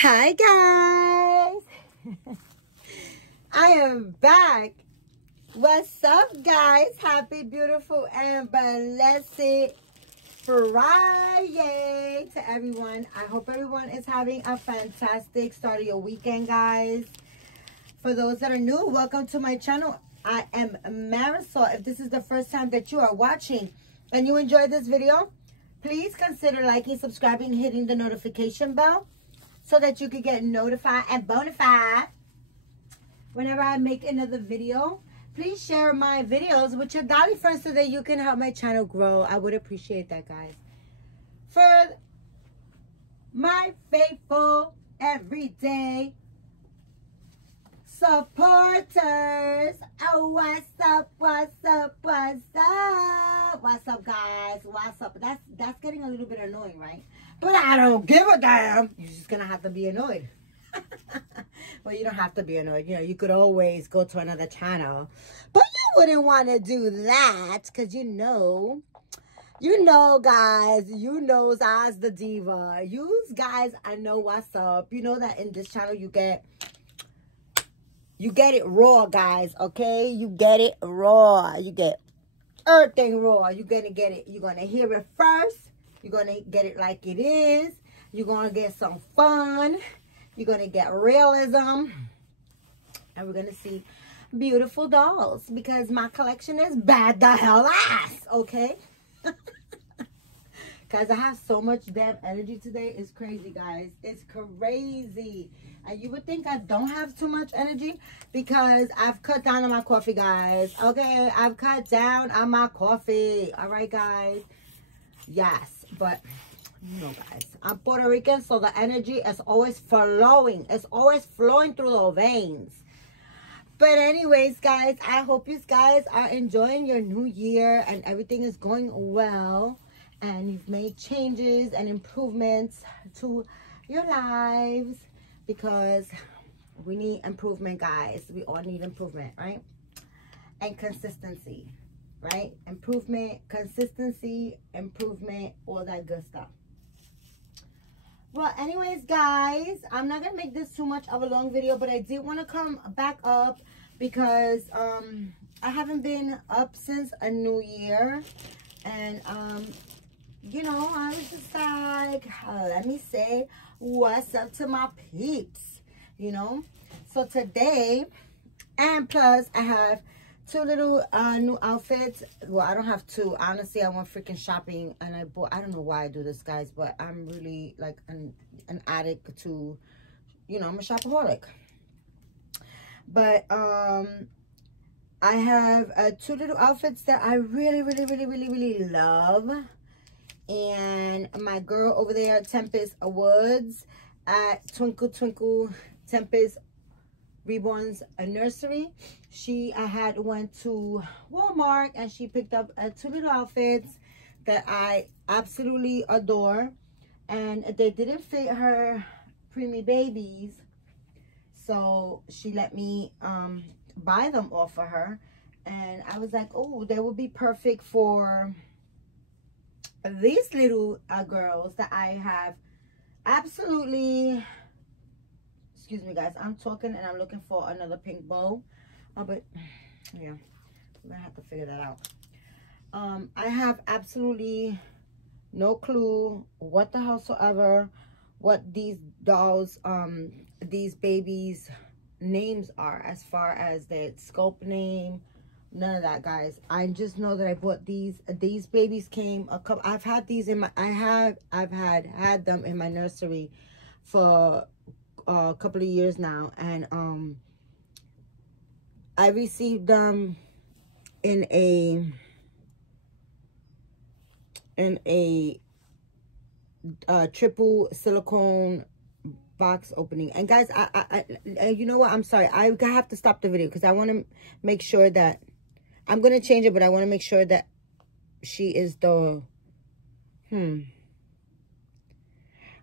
Hi guys, I am back. What's up guys? Happy, beautiful, and blessed Friday to everyone. I hope everyone is having a fantastic start of your weekend, guys. For those that are new, welcome to my channel. I am Marisol. If this is the first time that you are watching and you enjoyed this video, please consider liking, subscribing, hitting the notification bell, so that you can get notified and bona fide whenever I make another video. Please share my videos with your dolly friends so that you can help my channel grow. I would appreciate that, guys. For my faithful everyday supporters, oh, what's up, what's up, what's up? What's up, guys? What's up? That's getting a little bit annoying, right? But I don't give a damn. You're just gonna have to be annoyed. Well, you don't have to be annoyed. You know, you could always go to another channel, but you wouldn't want to do that because you know, guys, you know, I's the diva. You guys, I know what's up. You know that in this channel you get it raw, guys. Okay, you get it raw. You get everything raw. You're gonna get it. You're gonna hear it first. You're going to get it like it is. You're going to get some fun. You're going to get realism. And we're going to see beautiful dolls. Because my collection is bad the hell ass. Okay? Guys, I have so much damn energy today. It's crazy, guys. It's crazy. And you would think I don't have too much energy because I've cut down on my coffee, guys. Okay? I've cut down on my coffee. All right, guys? Yes. But, you know, guys, I'm Puerto Rican, so the energy is always flowing. It's always flowing through the veins. But anyways, guys, I hope you guys are enjoying your new year and everything is going well. And you've made changes and improvements to your lives because we need improvement, guys. We all need improvement, right? And consistency. Right? Improvement, consistency, improvement, all that good stuff. Well, anyways, guys, I'm not going to make this too much of a long video, but I did want to come back up because I haven't been up since a new year. And, you know, I was just like, let me say what's up to my peeps, you know. So today, and plus I have two little new outfits. Well, I don't have two. Honestly, I went freaking shopping and I bought, I don't know why I do this, guys, but I'm really like an addict to, you know, I'm a shopaholic. But I have two little outfits that I really love. And my girl over there, Tempest Woods at Twinkle Twinkle Tempest Reborn's a nursery. I had went to Walmart and she picked up two little outfits that I absolutely adore, and they didn't fit her preemie babies, so she let me buy them off of her. And I was like, oh, they would be perfect for these little girls that I have absolutely. Excuse me, guys. I'm talking and I'm looking for another pink bow. But, yeah. We're going to have to figure that out. I have absolutely no clue what the hellsoever what these dolls, these babies' names are as far as their scope name. None of that, guys. I just know that I bought these. These babies came a couple. I've had these in my. I've had them in my nursery for a couple of years now, and I received them in a triple silicone box opening. And guys, I you know what, I'm sorry, I have to stop the video because I want to make sure that I'm going to change it, but I want to make sure that she is the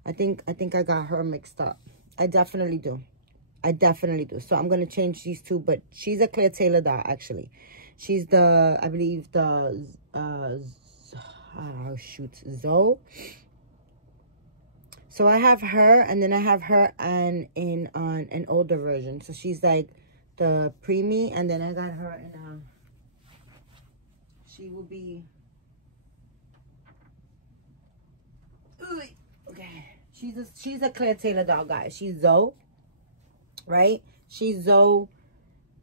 I think I got her mixed up. I definitely do. So I'm going to change these two, but she's a Claire Taylor doll, actually. She's the, I believe, the, Zoe. So I have her, and then I have her on an older version. So she's like the preemie, and then I got her in a, she will be, okay, she's a Claire Taylor doll, guys. She's Zoe, right? She's Zoe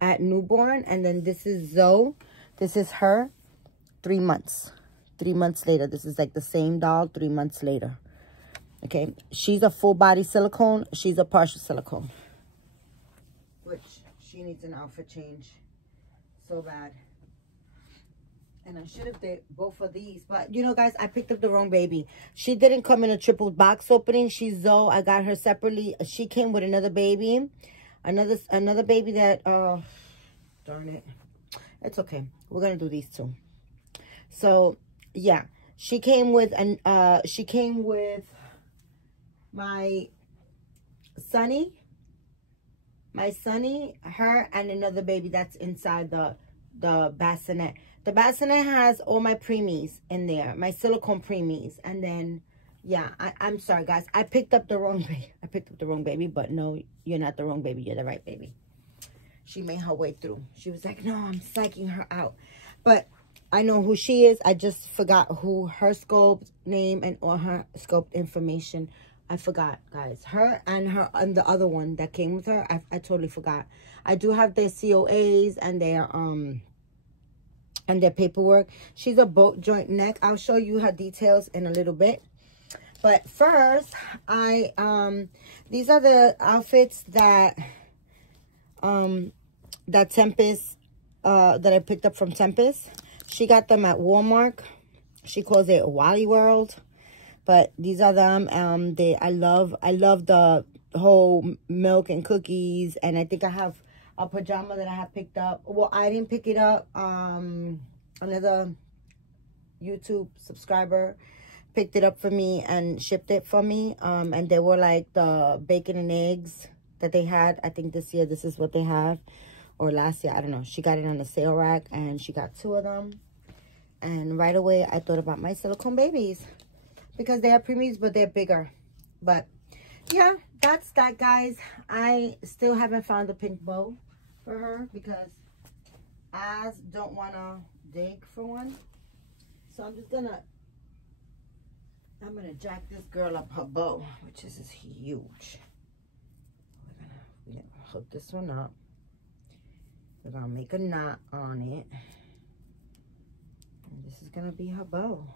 at newborn, and then this is Zoe. This is her 3 months. 3 months later. This is like the same doll 3 months later. Okay, she's a full body silicone. She's a partial silicone. Which she needs an outfit change so bad. And I should have did both of these. But, you know, guys, I picked up the wrong baby. She didn't come in a triple box opening. She's Zoe. I got her separately. She came with another baby. Another baby that, darn it. It's okay. We're going to do these two. So, yeah. She came with my Sunny, her, and another baby that's inside the bassinet. The bassinet has all my preemies in there, my silicone preemies. And then, yeah, I'm sorry, guys. I picked up the wrong baby. I picked up the wrong baby, but no, you're not the wrong baby. You're the right baby. She made her way through. She was like, no, I'm psyching her out. But I know who she is. I just forgot who her sculpt name and all her sculpt information. I forgot, guys. Her and the other one that came with her, I totally forgot. I do have their COAs and their paperwork. She's a boat joint neck. I'll show you her details in a little bit. But first, these are the outfits that Tempest that I picked up from Tempest. She got them at Walmart. She calls it Wally World. But these are them. I love the whole milk and cookies. And I think I have a pajama that I have picked up. Well, I didn't pick it up. Another YouTube subscriber picked it up for me and shipped it for me. And they were like the bacon and eggs that they had. I think this year this is what they have. Or last year, I don't know. She got it on the sale rack and she got 2 of them. And right away, I thought about my silicone babies. Because they are preemies, but they're bigger. But, yeah, that's that, guys. I still haven't found a pink bow for her because I don't want to dig for one. So I'm going to jack this girl up her bow, which is huge. We're going to hook this one up. We're going to make a knot on it. And this is going to be her bow.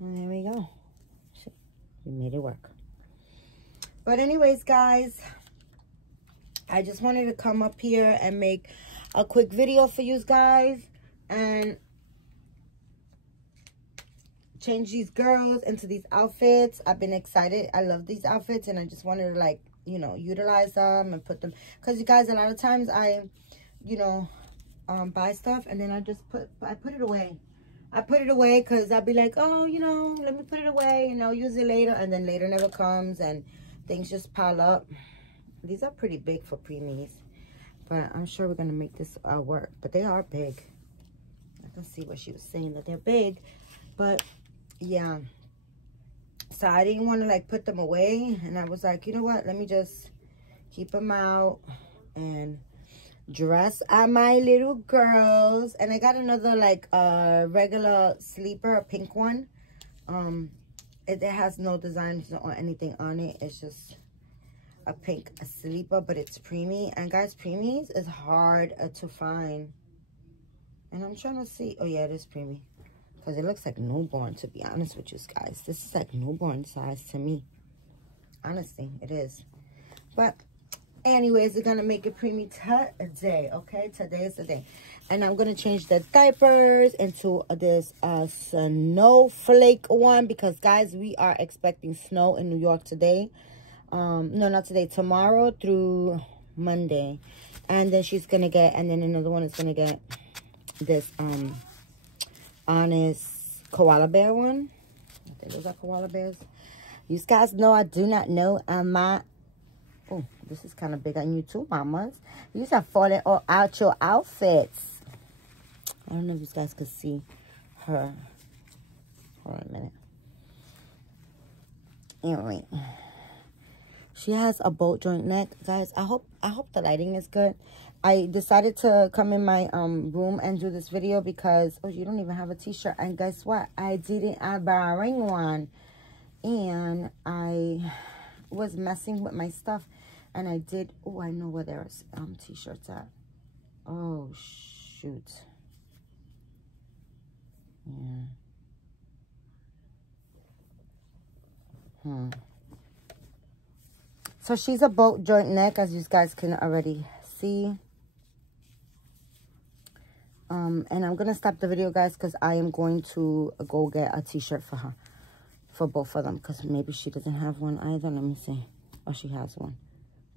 And there we go. We made it work. But anyways, guys, I just wanted to come up here and make a quick video for you guys and change these girls into these outfits. I've been excited. I love these outfits and I just wanted to, like, you know, utilize them and put them, because you guys, a lot of times I, you know, buy stuff and then I put it away. I put it away because I'll be like, oh, you know, let me put it away and I'll use it later. And then later never comes and things just pile up. These are pretty big for preemies. But I'm sure we're going to make this work. But they are big. I can see what she was saying, that they're big. But, yeah. So I didn't want to, like, put them away. And I was like, you know what? Let me just keep them out and dress my little girls. And I got another, like, regular sleeper, a pink one. It has no designs or anything on it. It's just a pink sleeper, but it's preemie. And guys, preemies is hard to find. And I'm trying to see. Oh yeah, it is preemie, because it looks like newborn, to be honest with you guys. This is like newborn size to me. Honestly, it is. But anyways, we're gonna make it preemie today. Okay, today is the day. And I'm gonna change the diapers into this snowflake one, because guys, we are expecting snow in New York today. No, not today, tomorrow through Monday. And then she's gonna get, and then another one is gonna get this Honest koala bear one. I think those are koala bears. You guys know I do not know my, oh, this is kind of big on you too, mamas. You are falling all out your outfits. I don't know if you guys could see her. Hold on a minute. Anyway, she has a boat joint neck, guys. I hope the lighting is good. I decided to come in my room and do this video because, oh, you don't even have a t-shirt. And guess what? I didn't bring one. And I was messing with my stuff. And I did, oh, I know where there's t-shirts at. Oh, shoot. Yeah. So she's a boat joint neck, as you guys can already see. And I'm going to stop the video, guys, because I am going to go get a t-shirt for her. For both of them, because maybe she doesn't have one either. Let me see. Oh, she has one.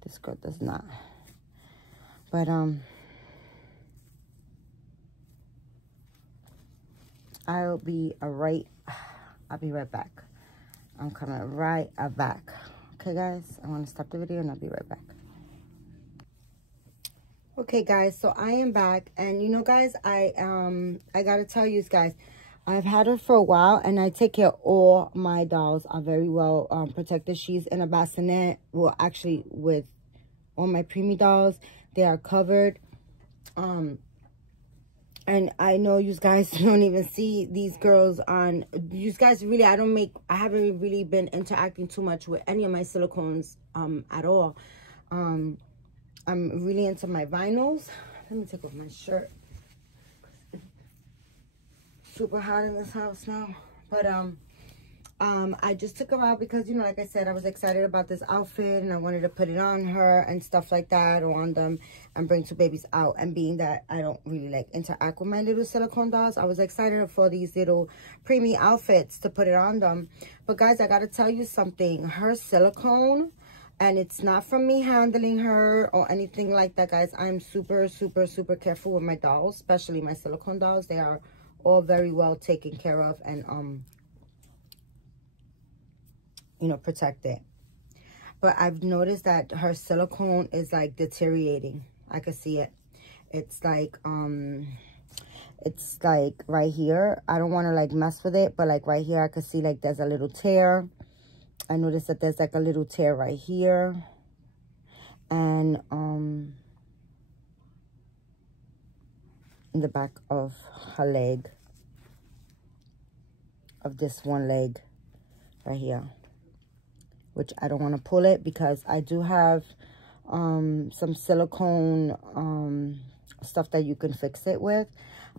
This girl does not. But, I'll be right back. I'm coming right back. Okay, guys, I want to stop the video and I'll be right back. Okay, guys, so I am back, and you know, guys, I gotta tell you guys, I've had her for a while, and I take care of all my dolls are very well protected. She's in a bassinet. Well, actually, with all my preemie dolls, they are covered. And I know you guys don't even see these girls on, you guys really, I haven't really been interacting too much with any of my silicones at all. I'm really into my vinyls. Let me take off my shirt. Super hot in this house now. But I just took her out because, you know, like I said, I was excited about this outfit and I wanted to put it on her and stuff like that, or on them, and bring two babies out. And being that I don't really like interact with my little silicone dolls, I was excited for these little preemie outfits to put it on them. But guys, I gotta tell you something. Her silicone, and it's not from me handling her or anything like that, guys. I'm super, super, super careful with my dolls, especially my silicone dolls. They are all very well taken care of and, you know, protected. But I've noticed that her silicone is like deteriorating. I can see it. It's like right here. I don't want to like mess with it, but like right here, I can see like there's a little tear. I noticed that there's like a little tear right here. And in the back of her leg. Of this one leg right here. Which I don't want to pull it because I do have some silicone stuff that you can fix it with.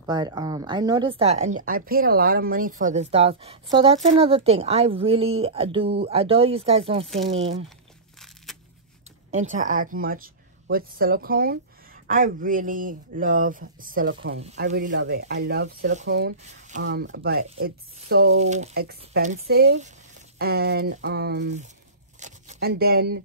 But I noticed that, and I paid a lot of money for this dolls. So that's another thing. I really do, although you guys don't see me interact much with silicone, I really love silicone. I really love it. I love silicone, but it's so expensive, and then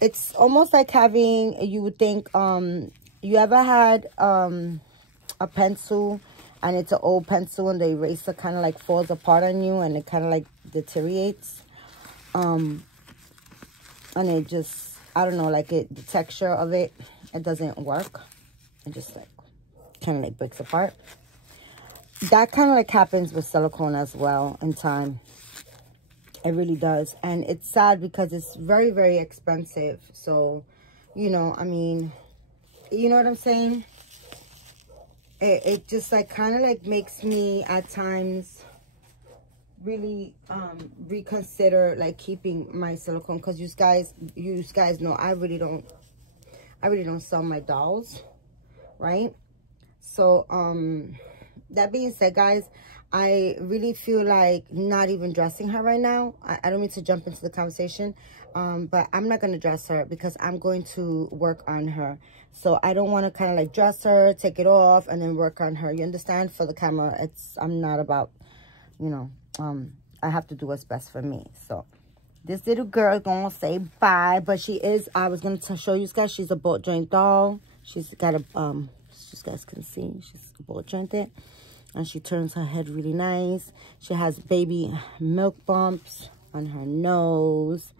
it's almost like having, you would think, you ever had a pencil, and it's an old pencil, and the eraser kind of like falls apart on you, and it kind of like deteriorates, and it just, I don't know, like the texture of it, it doesn't work. It just like kind of like breaks apart. That kind of like happens with silicone as well in time. It really does. And it's sad because it's very, very expensive. So, you know, I mean, you know what I'm saying? It just like kind of like makes me at times really reconsider like keeping my silicone, because you guys know I really don't sell my dolls, right? So that being said, guys, I really feel like not even dressing her right now. I don't mean to jump into the conversation, but I'm not going to dress her because I'm going to work on her. So I don't want to kind of like dress her, take it off, and then work on her. You understand? For the camera, I'm not about, you know, I have to do what's best for me. So this little girl is going to say bye, but she is, I was going to show you guys, she's a boat joint doll. She's got a, you guys can see, she's boat jointed. And she turns her head really nice. She has baby milk bumps on her nose.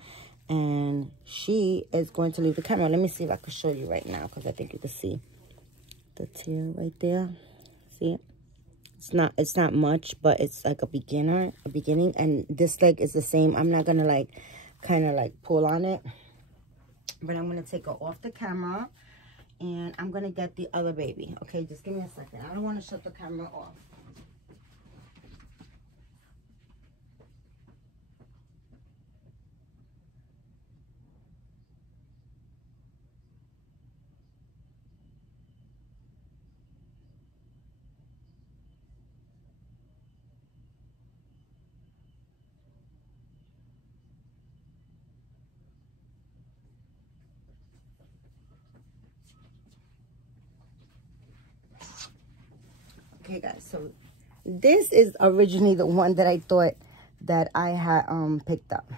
And she is going to leave the camera. Let me see if I can show you right now, because I think you can see the tear right there. See it? It's not much, but it's like a beginning. And this leg is the same. I'm not gonna like kind of like pull on it, but I'm gonna take her off the camera and I'm gonna get the other baby. Okay, just give me a second. I don't want to shut the camera off. Okay guys, so this is originally the one that I thought that I had picked up.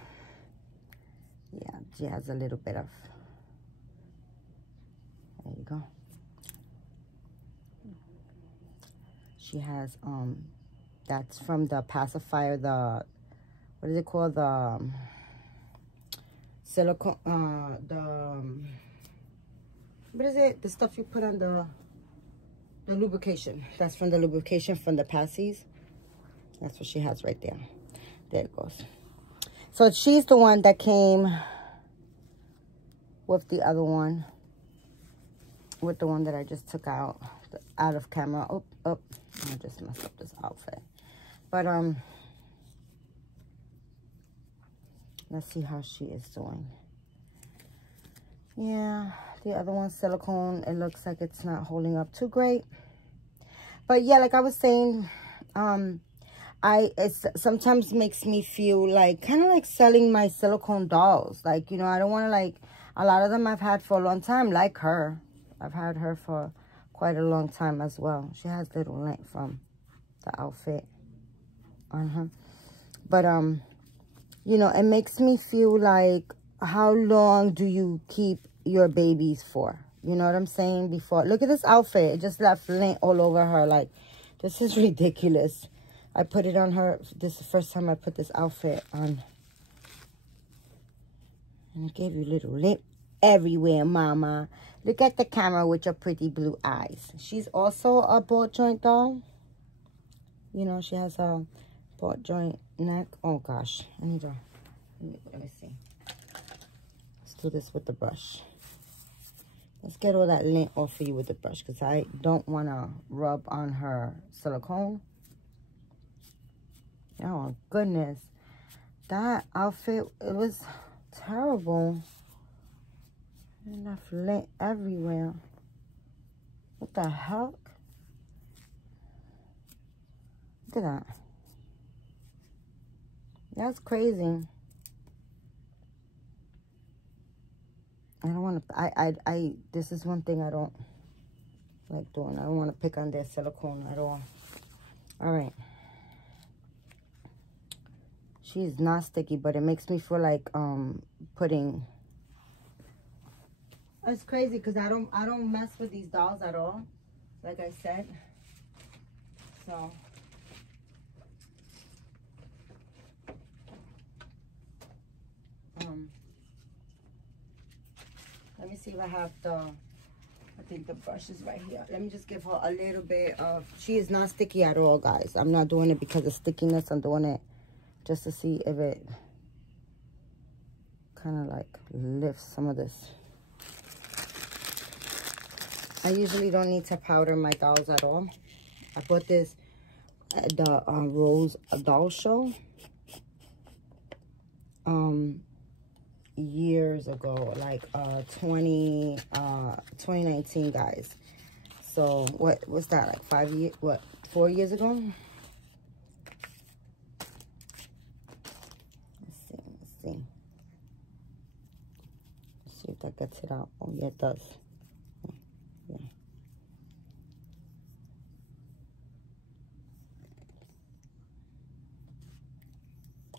Yeah, she has a little bit of, there you go. She has that's from the pacifier, the, what is it called, the silicone, what is it, the stuff you put on the lubrication. That's from the lubrication from the passies. That's what she has right there. There it goes. So she's the one that came with the other one, with the one that I just took out of camera. Oh, I just messed up this outfit. But let's see how she is doing. Yeah, the other one's silicone. It looks like it's not holding up too great. But yeah, like I was saying, it sometimes makes me feel like kind of like selling my silicone dolls. Like, you know, I don't want to, like, a lot of them I've had for a long time, like her. I've had her for quite a long time as well. She has little lint from the outfit on her. But you know, it makes me feel like, how long do you keep your babies for? You know what I'm saying? Before, look at this outfit. It just left lint all over her. Like, this is ridiculous. I put it on her. This is the first time I put this outfit on. And it gave you little lint everywhere, mama. Look at the camera with your pretty blue eyes. She's also a ball joint doll. You know, she has a ball joint neck. Oh, gosh. I need to, let me see. Let's do this with the brush. Let's get all that lint off of you with the brush, because I don't want to rub on her silicone. Oh, goodness. That outfit, it was terrible. Enough lint everywhere. What the heck? Look at that. That's crazy. I don't want to, this is one thing I don't like doing. I don't want to pick on their silicone at all. All right. She's not sticky, but it makes me feel like putting. It's crazy because I don't mess with these dolls at all, like I said. So let me see if I have I think the brush is right here. Let me just give her a little bit of, she is not sticky at all, guys. I'm not doing it because of stickiness. I'm doing it just to see if it kind of like lifts some of this. I usually don't need to powder my dolls at all. I bought this at the Rose Doll Show years ago, like 2019, guys. So what was that, like 4 years ago? Let's see if that gets it out. Oh yeah, it does. Yeah.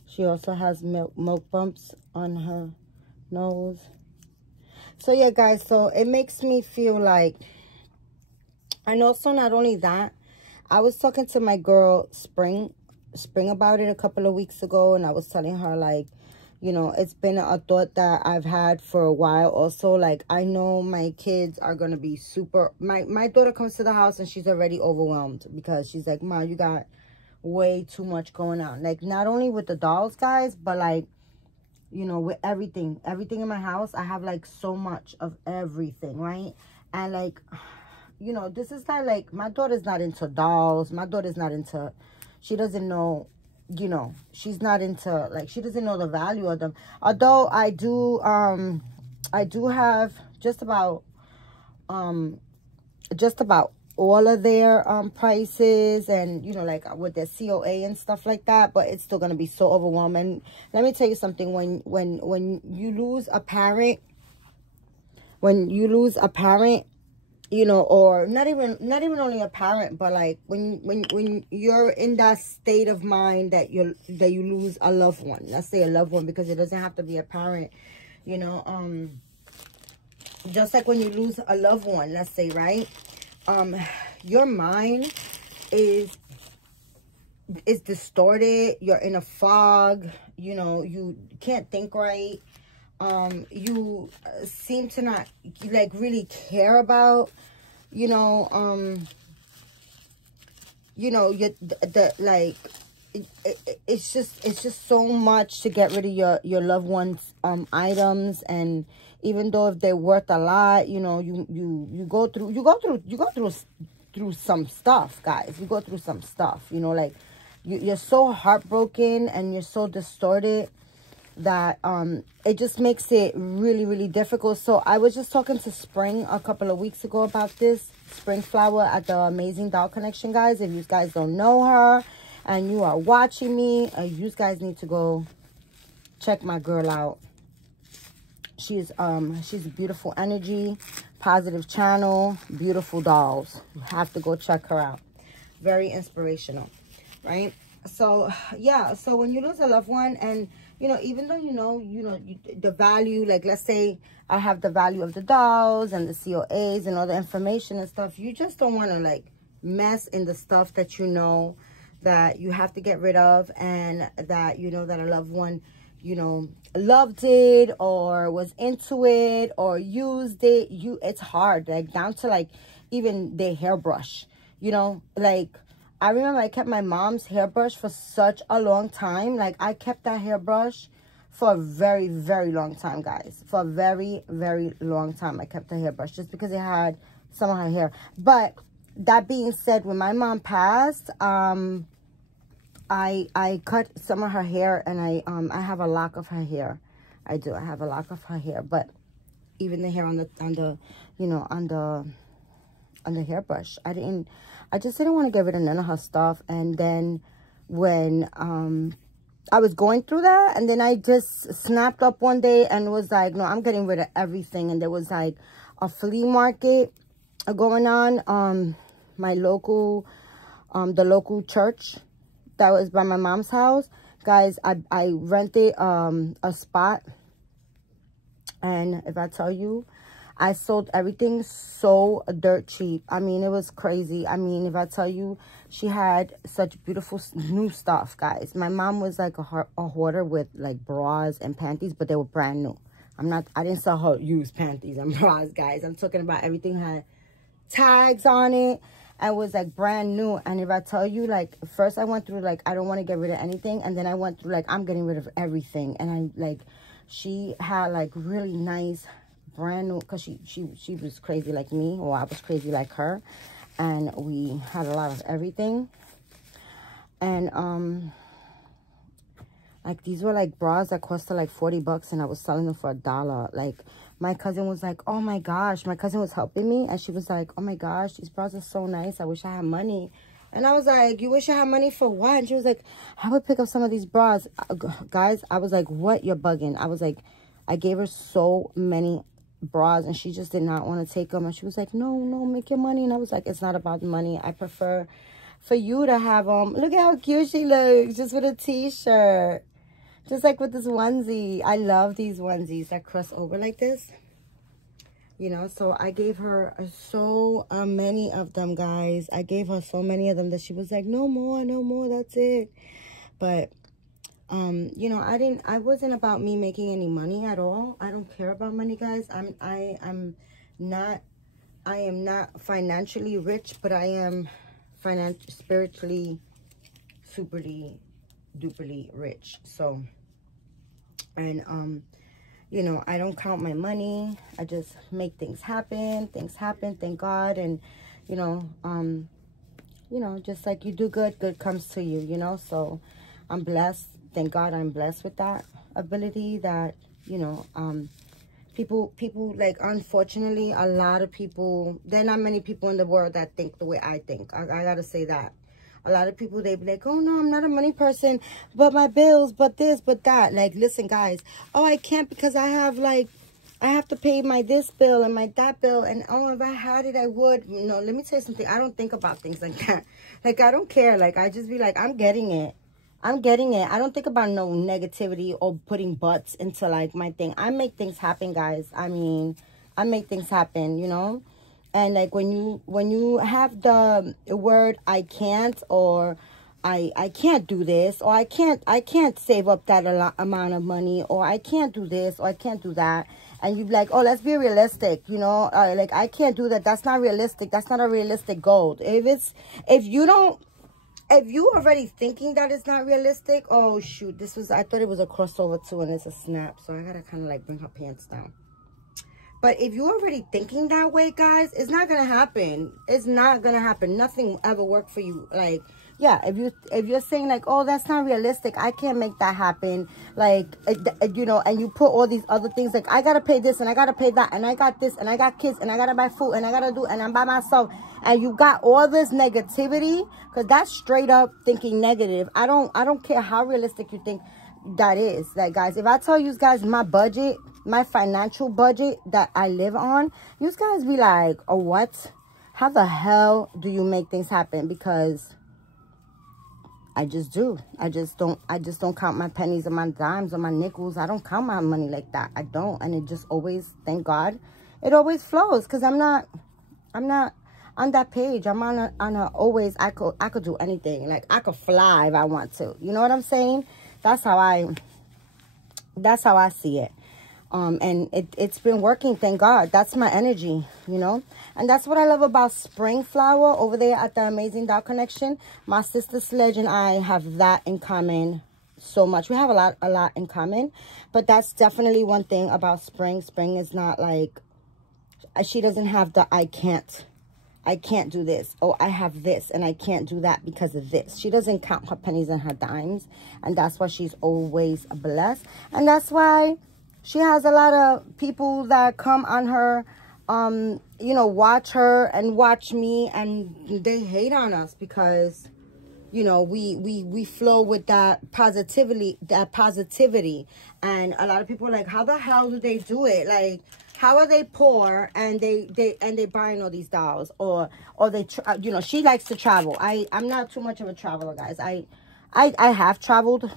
She also has milk bumps on her nose. So yeah, guys, so it makes me feel like, and also not only that, I was talking to my girl Spring about it a couple of weeks ago, and I was telling her, like, You know, it's been a thought that I've had for a while also. Like, I know my kids are going to be super... My daughter comes to the house and she's already overwhelmed because she's like, Ma, you got way too much going on. Like, not only with the dolls, guys, but like, you know, with everything in my house. I have like so much of everything, right? And like, you know, this is not like, my daughter's not into dolls. My daughter's not into, she doesn't know, you know, she's not into, like, she doesn't know the value of them. Although I do have just about all of their prices, and, you know, like with their COA and stuff like that, but it's still going to be so overwhelming. Let me tell you something. When you lose a parent, you know, or not even only a parent, but like when you're in that state of mind that you lose a loved one. Let's say a loved one, because it doesn't have to be a parent, you know. Just like when you lose a loved one, let's say, right? Your mind is distorted. You're in a fog. You know, you can't think right. You seem to not like really care about, you know, like it's just so much to get rid of your loved ones items. And even though if they're worth a lot, you know, you go through some stuff, guys. You go through some stuff, you know, like you're so heartbroken and you're so distorted that it just makes it really, really difficult. So I was just talking to Spring a couple of weeks ago about this. Spring Flower at the Amazing Doll Connection, guys. If you guys don't know her and you are watching me, you guys need to go check my girl out. She's a beautiful energy, positive channel, beautiful dolls. You have to go check her out. Very inspirational, right? So yeah, so when you lose a loved one, and you know, even though you know the value, like let's say I have the value of the dolls and the COAs and all the information and stuff, you just don't want to like mess in the stuff that you know that you have to get rid of, and that you know that a loved one, you know, loved it or was into it or used it. It's hard, like down to like even their hairbrush, you know. Like I remember I kept my mom's hairbrush for such a long time. Like I kept that hairbrush for a very, very long time, guys. For a very, very long time I kept the hairbrush just because it had some of her hair. But that being said, when my mom passed, I cut some of her hair, and I have a lock of her hair. I do. I have a lock of her hair, but even the hair on the hairbrush, I just didn't want to get rid of none of her stuff. And then when I was going through that, and then I just snapped up one day and was like, no, I'm getting rid of everything. And there was like a flea market going on, my local, the local church that was by my mom's house, guys. I rented a spot, and if I tell you, I sold everything so dirt cheap. I mean, it was crazy. I mean, if I tell you, she had such beautiful new stuff, guys. My mom was like a hoarder with like bras and panties, but they were brand new. I didn't sell her used panties and bras, guys. I'm talking about everything had tags on it. I was like brand new. And if I tell you, like, first I went through like, I don't want to get rid of anything, and then I went through like, I'm getting rid of everything. And I like, she had like really nice brand new, because she was crazy like me, or I was crazy like her, and we had a lot of everything. And like these were like bras that costed like $40, and I was selling them for $1. Like my cousin was like, oh my gosh, my cousin was helping me, and she was like, oh my gosh, these bras are so nice, I wish I had money. And I was like, you wish I had money for what? And she was like, I would pick up some of these bras. Guys, I was like, what? You're bugging. I was like, I gave her so many bras, and she just did not want to take them. And she was like, no, make your money. And I was like, it's not about the money. I prefer for you to have them. Look at how cute she looks, just with a t-shirt. Just like with this onesie. I love these onesies that cross over like this. You know, so I gave her so many of them, guys. I gave her so many of them that she was like, no more, that's it. But you know, I wasn't about me making any money at all. I don't care about money, guys. I am not financially rich, but I am spiritually superly duperly rich. So, and you know, I don't count my money. I just make things happen. Things happen, thank God. And you know, just like you do good, good comes to you, you know. So I'm blessed. Thank God I'm blessed with that ability. That, you know, people like, unfortunately, a lot of people, there are not many people in the world that think the way I think. I gotta say that. A lot of people, they be like, oh no, I'm not a money person, but my bills, but this, but that. Like, listen, guys, oh, I can't because I have to pay my this bill and my that bill, and oh, if I had it, I would. No, let me tell you something. I don't think about things like that. Like, I don't care. Like, I just be like, I'm getting it. I'm getting it. I don't think about no negativity or putting butts into, like, my thing. I make things happen, guys. I mean, I make things happen, you know? And, like, when you have the word I can't, or I can't do this, or I can't save up that amount of money, or I can't do this, or I can't do that, and you be like, oh, let's be realistic, you know? Like, I can't do that. That's not realistic. That's not a realistic goal. If you already thinking that it's not realistic, oh shoot, I thought it was a crossover too, and it's a snap, so I gotta kind of like bring her pants down. But if you're already thinking that way, guys, it's not gonna happen. It's not gonna happen. Nothing will ever work for you. Like, yeah, if you're saying like, oh, that's not realistic, I can't make that happen, like, you know, and you put all these other things, like, I gotta pay this and I gotta pay that, and I got this and I got kids and I gotta buy food and I gotta do, and I'm by myself, and you got all this negativity, because that's straight up thinking negative. I don't care how realistic you think that is. Like, guys, if I tell you guys my budget, my financial budget that I live on, you guys be like, oh, what? How the hell do you make things happen? Because I just do. I just don't count my pennies or my dimes or my nickels. I don't count my money like that. I don't. And it just always, thank God, it always flows, because I'm not on that page. I'm on a always, I could do anything. Like, I could fly if I want to. You know what I'm saying? That's how I see it. And it's been working, thank God. That's my energy, you know. And that's what I love about Spring Flower over there at the Amazing Doll Connection. My sister Sledge and I have that in common so much. We have a lot in common. But that's definitely one thing about Spring. Spring is not like, she doesn't have the I can't do this. Oh, I have this and I can't do that because of this. She doesn't count her pennies and her dimes. And that's why she's always blessed. And that's why she has a lot of people that come on her, you know, watch her and watch me, and they hate on us because, you know, we flow with that positivity. And a lot of people are like, how the hell do they do it? Like, how are they poor and they buying all these dolls? Or they, you know, she likes to travel. I'm not too much of a traveler, guys. I have traveled.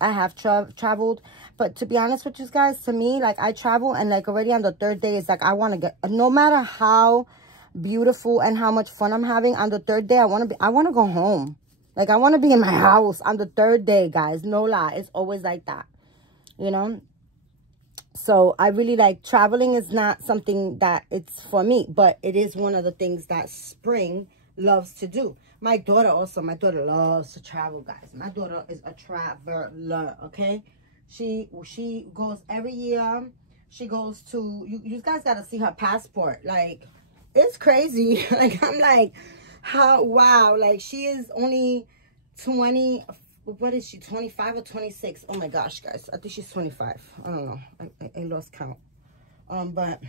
Traveled. But to be honest with you guys, to me, like, I travel, and like already on the third day, it's like I want to get, no matter how beautiful and how much fun I'm having, on the third day, I want to go home. Like, I want to be in my house on the third day, guys. No lie. It's always like that, you know? So I really like traveling. Is not something that it's for me, but it is one of the things that Spring loves to do. My daughter loves to travel, guys. My daughter is a traveler, okay? She goes every year. She goes to, you guys got to see her passport. Like, it's crazy. Like, I'm like, how, wow. Like, she is only 20, what is she, 25 or 26? Oh my gosh, guys. I think she's 25. I don't know. I lost count. But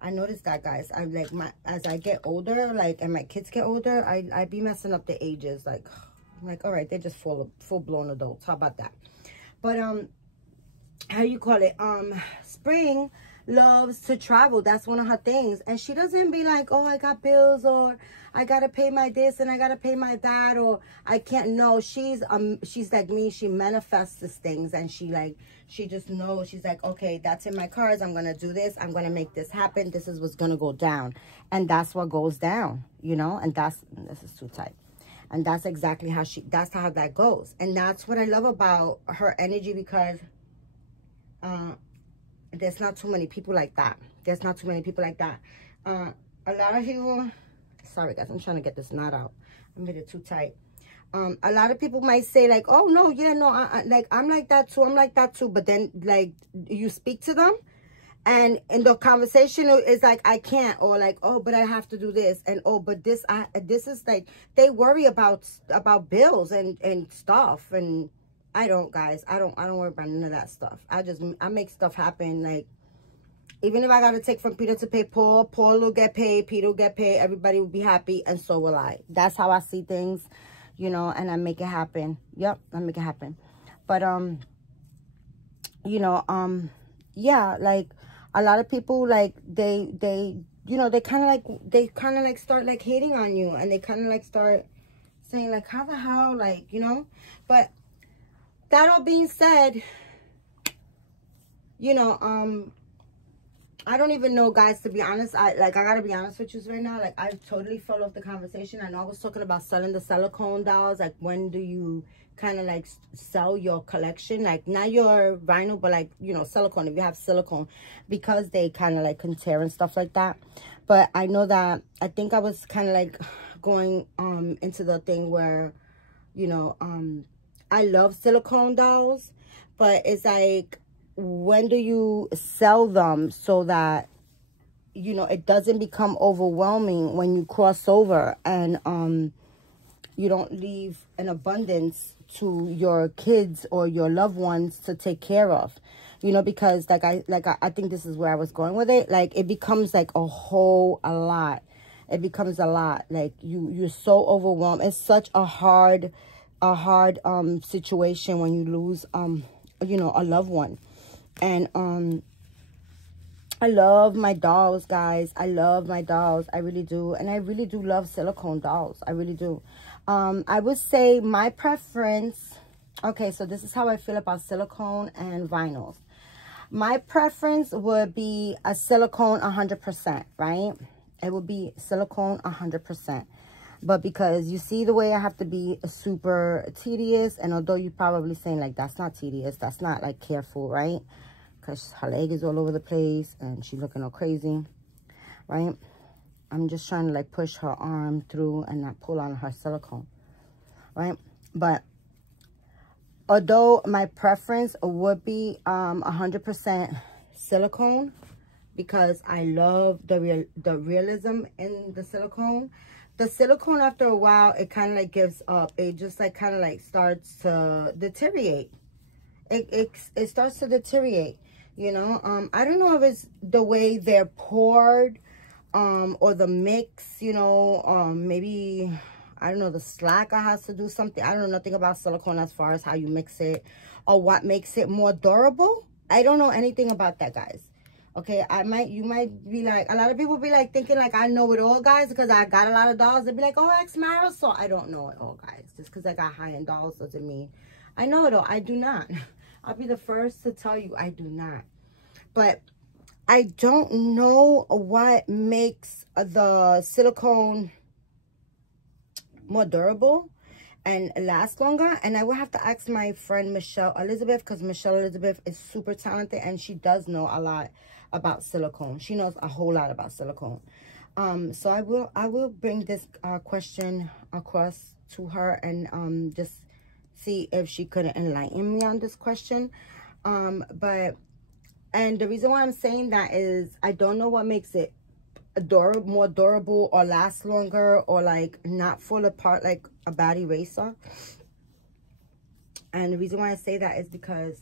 I noticed that, guys. I like, as I get older, like, and my kids get older, I be messing up the ages. Like, all right, they're just full-blown adults. How about that? But, how you call it? Spring loves to travel. That's one of her things. And she doesn't be like, oh, I got bills, or I got to pay my this and I got to pay my that, or I can't. No, she's like me. She manifests these things, and she just knows. She's like, okay, that's in my cards. I'm going to do this. I'm going to make this happen. This is what's going to go down. And that's what goes down, you know, and this is too tight. And that's exactly how that's how that goes. And that's what I love about her energy, because there's not too many people like that. There's not too many people like that. A lot of people, sorry guys, I'm trying to get this knot out. I made it too tight. A lot of people might say like, oh no, yeah, no, like I'm like that too, I'm like that too. But then like you speak to them, and in the conversation is like, I can't, or like, oh, but I have to do this, and oh, but this is like, they worry about bills and stuff. And I don't, guys, I don't worry about none of that stuff. I make stuff happen. Like, even if I gotta take from Peter to pay Paul, Paul will get paid, Peter will get paid, everybody will be happy, and so will I. That's how I see things, you know, and I make it happen. Yep, I make it happen. But you know, yeah, like a lot of people, like they you know, they kind of like start like hating on you, and they kind of like start saying like, how the hell, like, you know. But that all being said, you know, I don't even know, guys, to be honest. I gotta be honest with you right now. Like, I totally fell off the conversation. I know I was talking about selling the silicone dolls. Like, when do you kind of like sell your collection? Like, not your vinyl, but like, you know, silicone, if you have silicone, because they kind of like can tear and stuff like that. But I know that, I think I was kind of like going into the thing where, you know, I love silicone dolls, but it's like, when do you sell them so that, you know, it doesn't become overwhelming when you cross over, and you don't leave an abundance to your kids or your loved ones to take care of, you know. Because I think this is where I was going with it. Like, it becomes like a lot. It becomes a lot. Like, you're so overwhelmed. It's such a hard situation when you lose you know, a loved one. And I love my dolls, guys. I love my dolls. I really do. And I really do love silicone dolls. I really do. I would say my preference. Okay, so this is how I feel about silicone and vinyls. My preference would be a silicone 100%, right? It would be silicone 100%. But because you see the way I have to be super tedious, and although you're probably saying like, that's not tedious, that's not like careful, right? Because her leg is all over the place and she's looking all crazy, right? I'm just trying to like push her arm through and not pull on her silicone, right? But although my preference would be 100% silicone, because I love the realism in the silicone. The silicone, after a while, it kind of like gives up. It just like kind of like starts to deteriorate. It starts to deteriorate, you know. I don't know if it's the way they're poured, or the mix, you know. Maybe, I don't know, the slacker has to do something. I don't know nothing about silicone as far as how you mix it or what makes it more durable. I don't know anything about that, guys. Okay, you might be like, a lot of people be like thinking like I know it all, guys, because I got a lot of dolls. They'd be like, oh, ex Marisol. I don't know it all, guys. Just because I got high-end dolls doesn't mean I know it all. I do not. I'll be the first to tell you I do not. But I don't know what makes the silicone more durable and last longer. And I will have to ask my friend Michelle Elizabeth, because Michelle Elizabeth is super talented and she does know a lot about silicone. She knows a whole lot about silicone. So I will bring this question across to her and just see if she could enlighten me on this question. And the reason why I'm saying that is I don't know what makes it more durable or last longer, or like not fall apart like a bad eraser. And the reason why I say that is because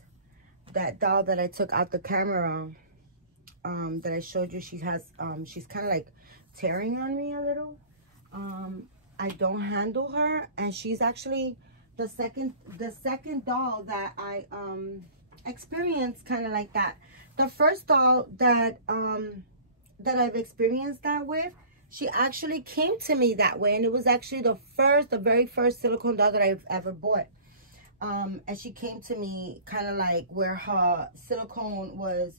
that doll that I took out the camera, that I showed you, she's kind of like tearing on me a little. I don't handle her, and she's actually the second doll that I experienced kind of like that. The first doll that I've experienced that with, she actually came to me that way, and it was actually the very first silicone doll that I've ever bought. And she came to me kind of like where her silicone was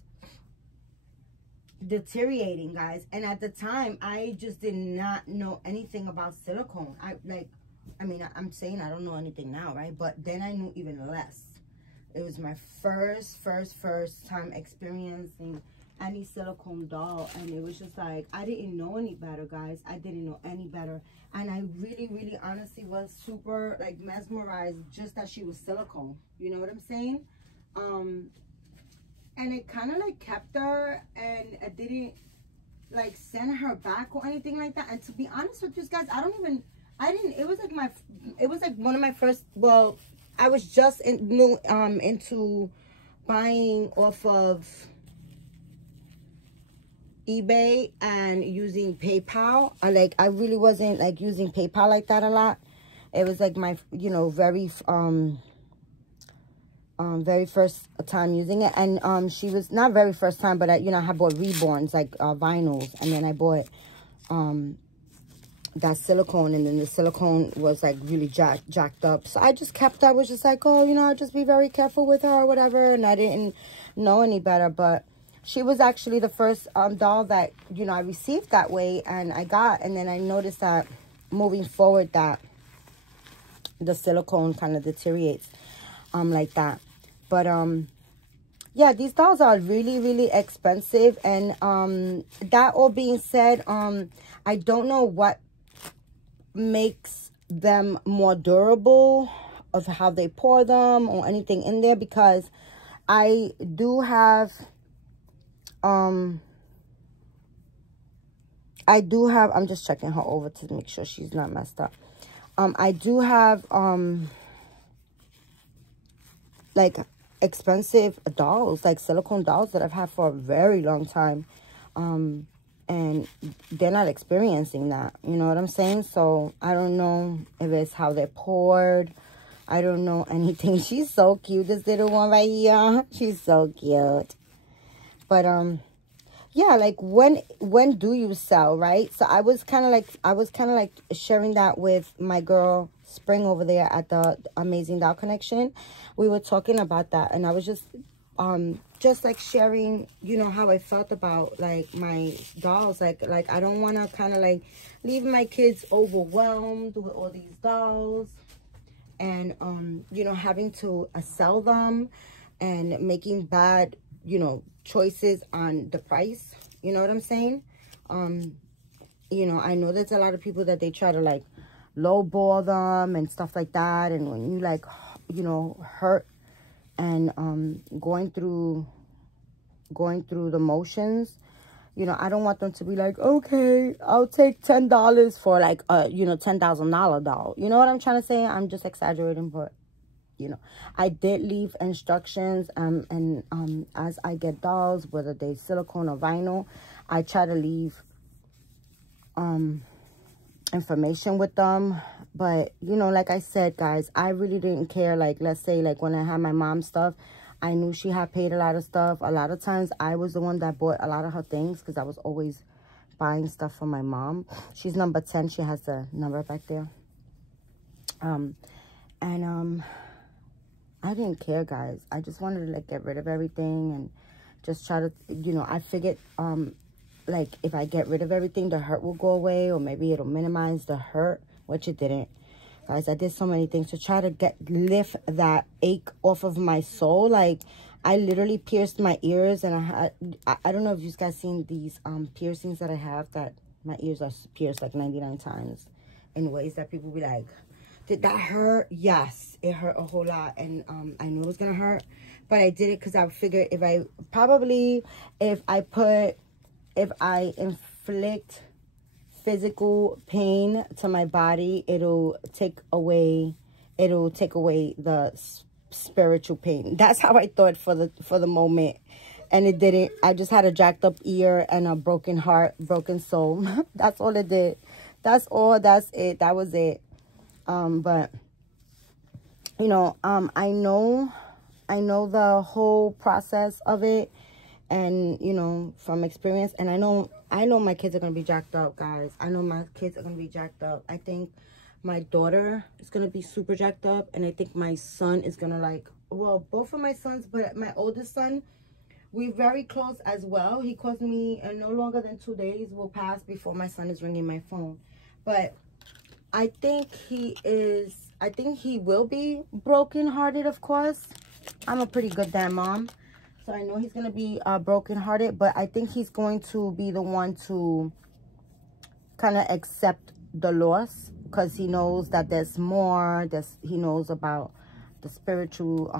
deteriorating, guys. And at the time, I just did not know anything about silicone. I like, I mean, I'm saying I don't know anything now, right? But then I knew even less. It was my first time experiencing any silicone doll, and it was just like, I didn't know any better, guys. I didn't know any better, and I really honestly was super like mesmerized just that she was silicone. You know what I'm saying? And it kind of like kept her, and I didn't like send her back or anything like that. And to be honest with you guys, it was like one of my first, well, I was just into buying off of eBay and using PayPal. I really wasn't like using PayPal like that a lot. It was like my, you know, very first time using it. And she was not very first time, but I bought reborns, like vinyls, and then I bought that silicone, and then the silicone was like really jacked up. So I just kept that. Was just like, oh, you know, I'll just be very careful with her or whatever. And I didn't know any better, but she was actually the first doll that, you know, I received that way, and I got. And then I noticed that moving forward that the silicone kind of deteriorates like that. But yeah, these dolls are really expensive. And that all being said, I don't know what makes them more durable, of how they pour them or anything in there, because I do have I'm just checking her over to make sure she's not messed up. I do have like expensive dolls, like silicone dolls that I've had for a very long time, and they're not experiencing that, you know what I'm saying? So I don't know if it's how they're poured. I don't know anything. She's so cute, this little one right here. She's so cute. But yeah, like when do you sell, right? So I was kind of like sharing that with my girl Spring over there at the Amazing Doll Connection. We were talking about that, and I was just like sharing, you know, how I felt about like my dolls. Like I don't want to kind of like leave my kids overwhelmed with all these dolls, and you know, having to sell them and making bad, you know, choices on the price. You know what I'm saying? You know, I know there's a lot of people that they try to like lowball them and stuff like that, and when you like, you know, hurt and going through the motions, you know, I don't want them to be like, okay, I'll take $10 for like a, you know, $10,000 doll. You know what I'm trying to say? I'm just exaggerating, but you know, I did leave instructions, and as I get dolls, whether they silicone or vinyl, I try to leave information with them. But you know, like I said, guys, I really didn't care. Like, let's say like when I had my mom's stuff, I knew she had paid a lot of stuff. A lot of times I was the one that bought a lot of her things, because I was always buying stuff for my mom. She's number 10. She has the number back there. I didn't care, guys. I just wanted to like get rid of everything and just try to, you know, I figured like if I get rid of everything, the hurt will go away, or maybe it'll minimize the hurt, which it didn't. Guys, I did so many things to try to lift that ache off of my soul. Like, I literally pierced my ears, and I don't know if you guys seen these piercings that I have, that my ears are pierced like 99 times in ways that people be like, did that hurt? Yes, it hurt a whole lot, and I knew it was gonna hurt, but I did it because I figured if I inflict physical pain to my body, it'll take away the spiritual pain. That's how I thought for the moment, and it didn't. I just had a jacked up ear and a broken heart, broken soul. That's all it did. That's it. That was it. But you know, I know the whole process of it, and you know, from experience, and I know my kids are gonna be jacked up, guys. I know my kids are gonna be jacked up. I think my daughter is gonna be super jacked up, and I think my son is gonna like, well, both of my sons, but my oldest son, we're very close as well. He calls me, and no longer than 2 days will pass before my son is ringing my phone. But I think he will be brokenhearted, of course. I'm a pretty good damn mom, so I know he's gonna be brokenhearted, but I think he's going to be the one to kind of accept the loss, because he knows that there's more. He knows about the spiritual,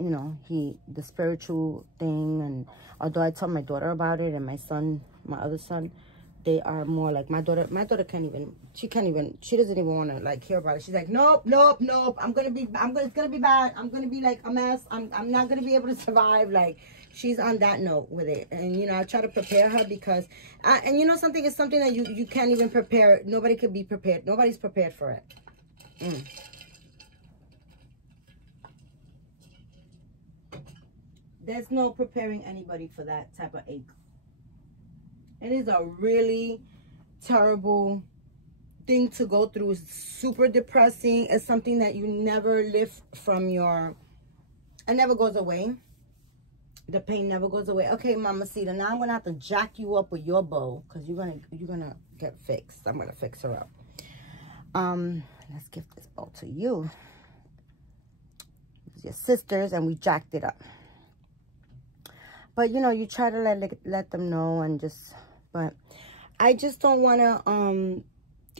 you know, the spiritual thing. And although I told my daughter about it, and my son, my other son, they are more like my daughter can't even, she doesn't even want to like hear about it. She's like, nope, it's gonna be bad. I'm gonna be like a mess. I'm not gonna be able to survive. Like, she's on that note with it. And you know, I try to prepare her, because and you know, something is something that you can't even prepare. Nobody could be prepared. Nobody's prepared for it. There's no preparing anybody for that type of ache. It is a really terrible thing to go through. It's super depressing. It's something that you never lift from your, it never goes away. The pain never goes away. Okay, Mamacita, now I'm gonna have to jack you up with your bow, because you're gonna get fixed. I'm gonna fix her up. Let's give this bow to you. It's your sisters, and we jacked it up. But you know, you try to let them know, and just, but I just don't want to,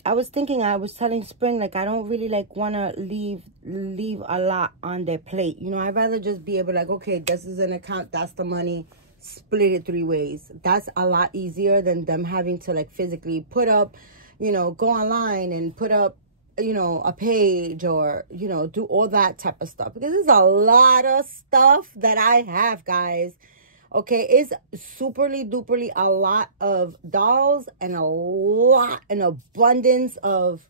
I was telling Spring, like, I don't really like want to leave a lot on their plate. You know, I'd rather just be able to, like, okay, this is an account, that's the money, split it 3 ways. That's a lot easier than them having to like physically put up, you know, go online and put up, you know, a page, or, you know, do all that type of stuff, because there's a lot of stuff that I have, guys. Okay, it's superly duperly a lot of dolls, and an abundance of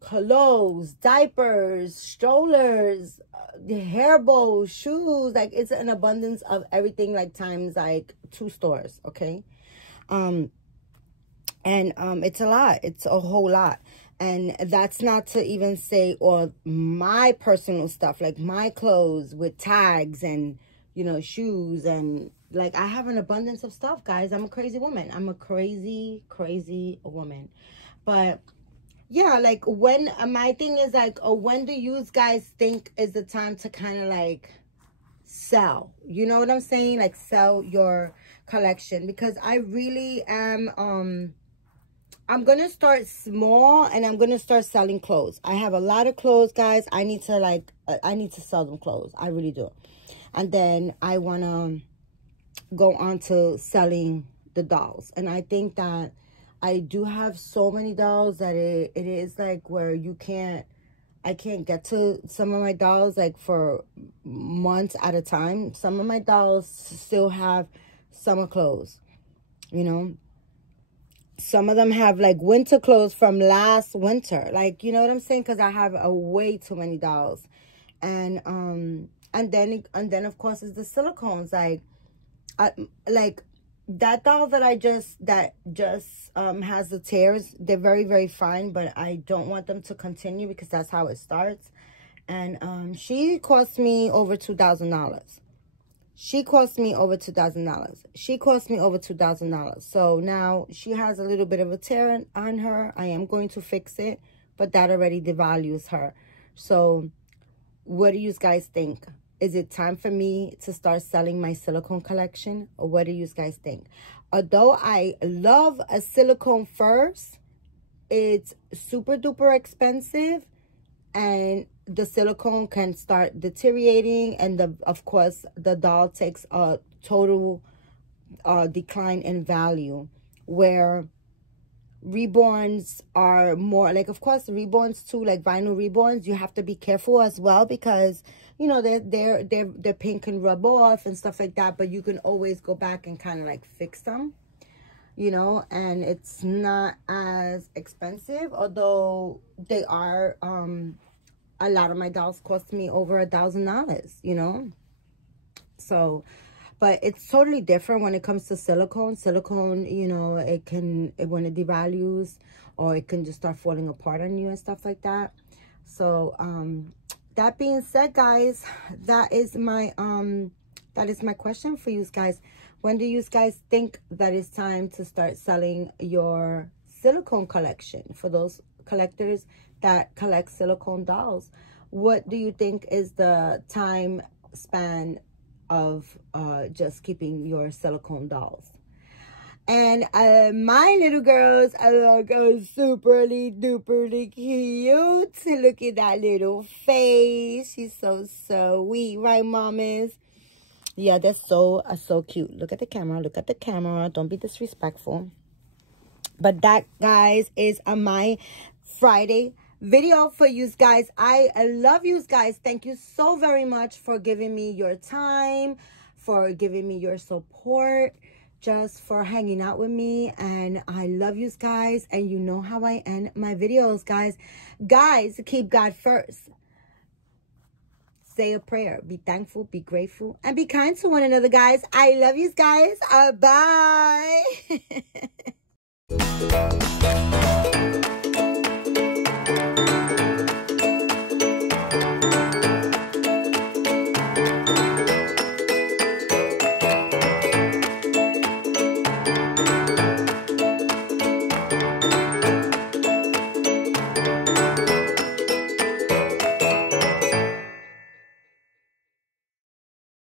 clothes, diapers, strollers, hair bows, shoes. Like, it's an abundance of everything, like times like 2 stores. Okay, it's a lot. It's a whole lot. And that's not to even say all my personal stuff, like my clothes with tags and, you know, shoes, and like, I have an abundance of stuff, guys. I'm a crazy woman. I'm a crazy woman. But yeah, like, when my thing is like, when do you guys think is the time to kind of like sell? You know what I'm saying? Like, sell your collection, because I really am, I'm gonna start small, and I'm gonna start selling clothes. I have a lot of clothes, guys. I need to like, I need to sell them clothes. I really do. And then I want to go on to selling the dolls. And I think that I do have so many dolls that it is like where I can't get to some of my dolls like for months at a time. Some of my dolls still have summer clothes, you know. Some of them have like winter clothes from last winter. Like, you know what I'm saying? Because I have way too many dolls. And then of course is the silicones. Like that doll that just has the tears. They're very fine, but I don't want them to continue, because that's how it starts. And she cost me over $2,000. She cost me over $2,000. She cost me over $2,000. So now she has a little bit of a tear on her. I am going to fix it, but that already devalues her. So what do you guys think? Is it time for me to start selling my silicone collection? Or what do you guys think? Although I love a silicone first, it's super duper expensive, and the silicone can start deteriorating, and of course the doll takes a total decline in value, where reborns are more like, of course, reborns too, like vinyl reborns, you have to be careful as well, because you know their paint can rub off and stuff like that, but you can always go back and kind of like fix them, you know, and it's not as expensive, although they are a lot of my dolls cost me over $1,000, you know. So but it's totally different when it comes to silicone. Silicone, you know, when it devalues, or it can just start falling apart on you and stuff like that. So that being said, guys, that is my question for you guys. When do you guys think that it's time to start selling your silicone collection? For those collectors that collect silicone dolls. What do you think is the time span of just keeping your silicone dolls? And my little girls look superly duperly cute. Look at that little face. She's so sweet, right, mamas? Yeah, they're so cute. Look at the camera. Look at the camera. Don't be disrespectful. But that, guys, is my Friday video for you guys. I love you guys. Thank you so very much for giving me your time, for giving me your support, just for hanging out with me. And I love you guys. And you know how I end my videos, guys. Guys, keep God first. Say a prayer. Be thankful, be grateful, and be kind to one another, guys. I love you guys. Bye.